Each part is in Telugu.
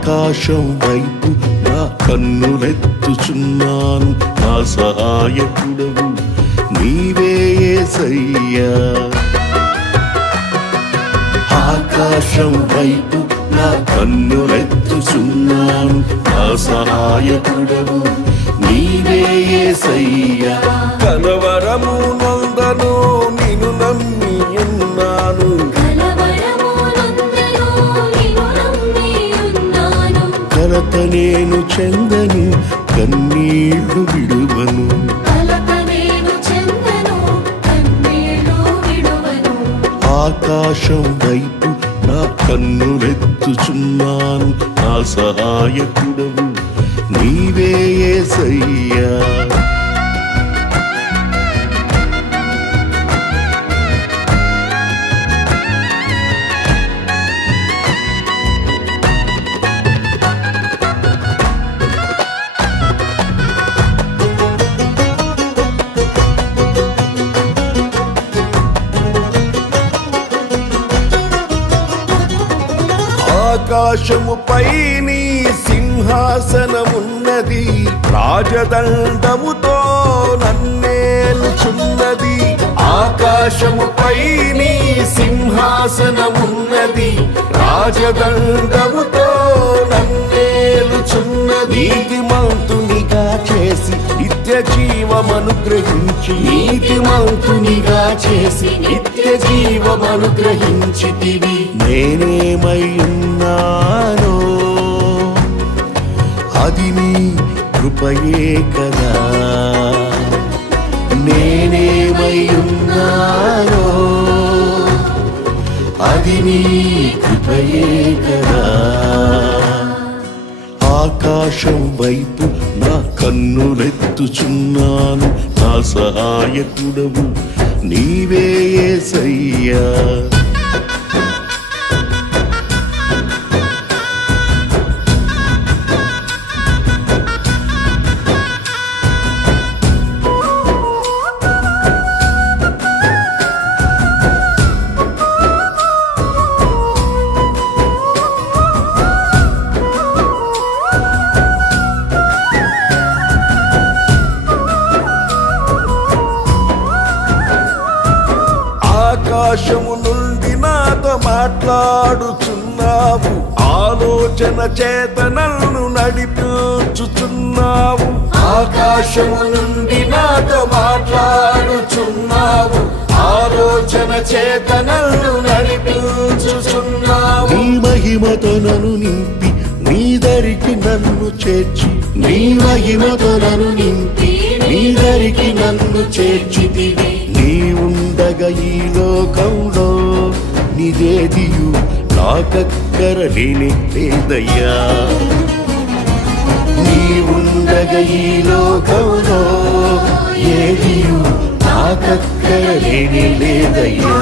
ఆకాశం వైపు నా కన్నులెత్తుచున్నాను, నా సహాయకుడవు నీవే యేసయ్యా. ఆకాశం వైపు నా కన్నులెత్తుచున్నాను, నా సహాయకుడవు నీవే యేసయ్యా. కలవరము నందను నిన్ను నమ్మి ఉన్నాను, కలత నేను చెందను కన్నీళ్లు విడువను. ఆకాశం వైపు నా కన్నులెత్తుచున్నాను, నా సహాయకుడవు నీవే యేసయ్యా. ఆకాశముపై నీ సింహాసనమున్నది, రాజదండముతో నన్నేలుచున్నది. ఆకాశముపై నీ సింహాసనమున్నది, రాజదండముతో నన్నేలుచున్నది. నీతిమంతునిగా చేసి నిత్య జీవమనుగ్రహించి, నీతిమంతునిగా చేసి నిత్య జీవమనుగ్రహించితివి. నేనేమై ఉన్నానో అది నీ కృపయే కదా, నేనేమై ఉన్నానో అది నీ కృపయే కదా. ఆకాశం వైపు నా కన్నులెత్తుచున్నాను, నా సహాయకుడవు నీవే యేసయ్యా. ఆకాశము నుండి నాతో మాట్లాడుచున్నావు, ఆలోచన చేత నన్ను నడిపించుచున్నావు. ఆకాశము నుండి నాతో మాట్లాడుచున్నావు, ఆలోచన చేత నన్ను నడిపించుచున్నావు. నీ మహిమతో నన్ను నింపి నీ దరికి నన్ను చేర్చి, నీ మహిమతో నన్ను నింపి నీ దరికి నన్ను చేర్చితివి. నీ ఉండగా ఈ లోకంలో నిదేదియు నాకక్కర లేనే లేదయ్యా. నీ ఉండగా ఈ లోకంలో ఏదియు నాకక్కర లేనే లేదయ్యా.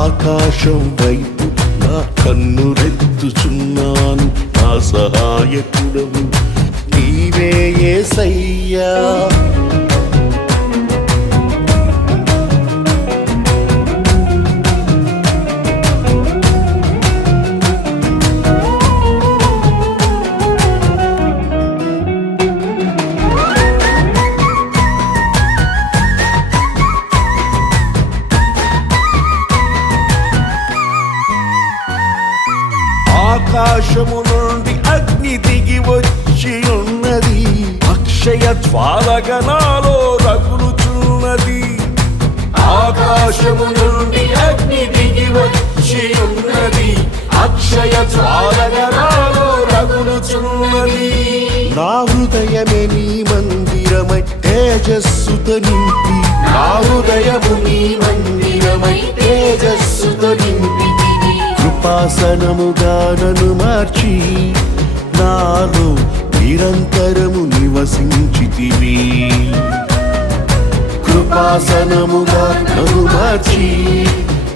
ఆకాశం వైపు నా కన్నులెత్తుచున్నాను, నా సహాయకుడవు నీవే యేసయ్యా. ఆకాశము నుండి అగ్ని దిగి వచ్చి ఉన్నది, అక్షయ జ్వాలగా నాలో రగులుచున్నది. ఆకాశము నుండి అగ్ని దిగి వచ్చి ఉన్నది, అక్షయ జ్వాలగా నాలో రగులుచున్నది. నా హృదయమే నీ మందిరమై తేజస్సుతో నింపి, నా హృదయము నీ మందిరమై తేజస్సుతో నింపి. కృపాసనముగా నన్ను మార్చి నాలో నిరంతరము నివసించితివి. కృపాసనముగా నన్ను మార్చి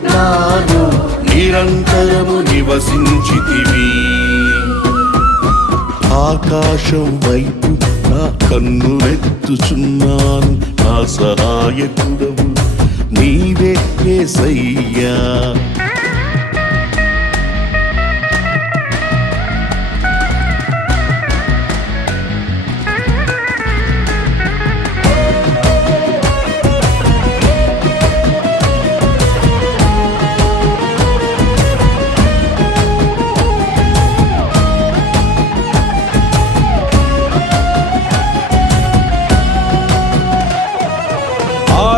నాలో నిరంతరము నివసించితివి. ఆకాశం వైపు నా కన్నులెత్తుచున్నాను, నా సహాయకుడవు నీవే యేసయ్యా.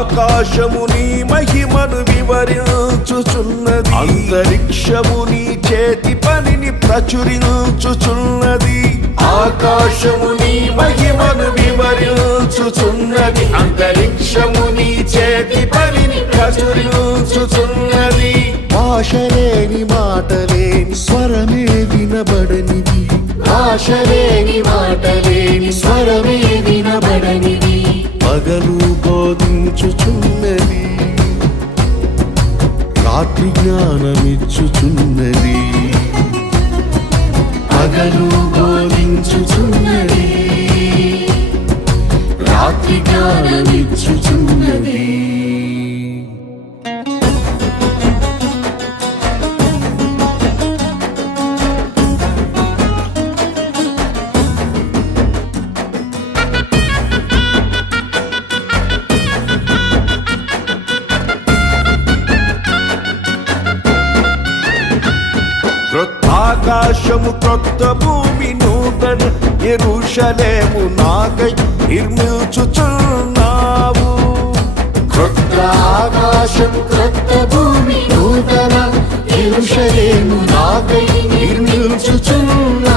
ఆకాశము నీ మహిమను వివరించుచున్నది, అంతరిక్షము నీ చేతి పనిని ప్రచురించుచున్నది. ఆకాశము నీ మహిమను వివరించుచున్నది, అంతరిక్షము నీ చేతి పనిని ప్రచురించుచున్నది. భాషలేని మాటలేని స్వరమే వినబడనిది, భాషలేని మాటలేని స్వరమే వినబడనిది. పగలు బోధించుచున్నది, రాత్రి జ్ఞానమిచ్చుచున్నది. పగలు బోధించుచున్నది, రాత్రి జ్ఞానమిచ్చుచున్నది. క్రొత్త ఆకాశము క్రొత్త భూమి నూతన యెరూషలేము నాకై నిర్మించుచున్నావు. క్రొత్త ఆకాశం క్రొత్త భూమి నూతన యెరూషలేము నాకై నిర్మించుచున్నావు.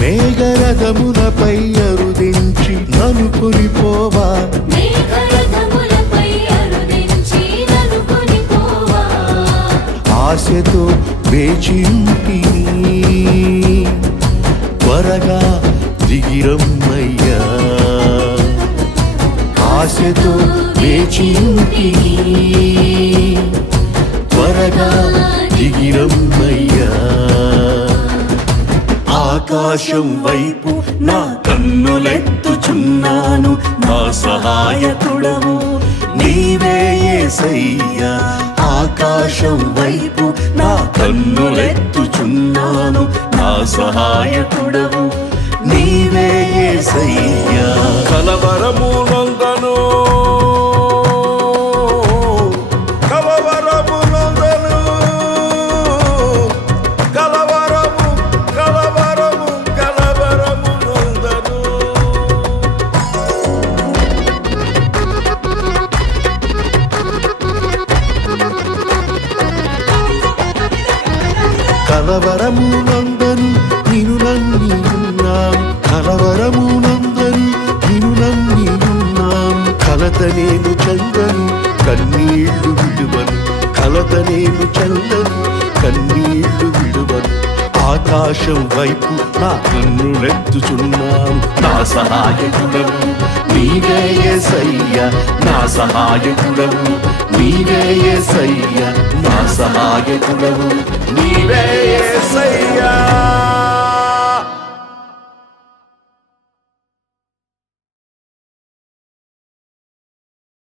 మేఘరథములపై అరుదించి నన్ను కొనిపోవా, మేఘరథములపై అరుదించి నన్ను కొనిపోవా. ఆశతో వేచింటిని, త్వరగా దిగిరమ్మయ్యా. ఆశతో వేచింటిని, త్వరగా దిగిరమ్మయ్యా. ఆకాశం వైపు నా కన్నులెత్తుచున్నాను, నా సహాయకుడవు నీవే యేసయ్యా. ఆకాశం వైపు నా కన్నులెత్తుచున్నాను, నా సహాయకుడవు నీవే యేసయ్యా. కలవరము నొందను, కలవరము నొందను, కలవరము కలవరము కలవరము నొందను. కలవరము నందను నిను నమ్మి ఉన్నాను, కలవరము నందను నిను నమ్మి ఉన్నాను. కలత నేను చందను కన్నీళ్లు విడువను, కలత నేను చందను కన్నీళ్లు విడువను. ఆకాశం వైపు నా కన్నులెత్తుచున్నాను, నా సహాయకుడవు నీవే యేసయ్యా. నా సహాయకుడవు నీవే యేసయ్యా, నా సహాయకుడవు నీవే యేసయ్యా.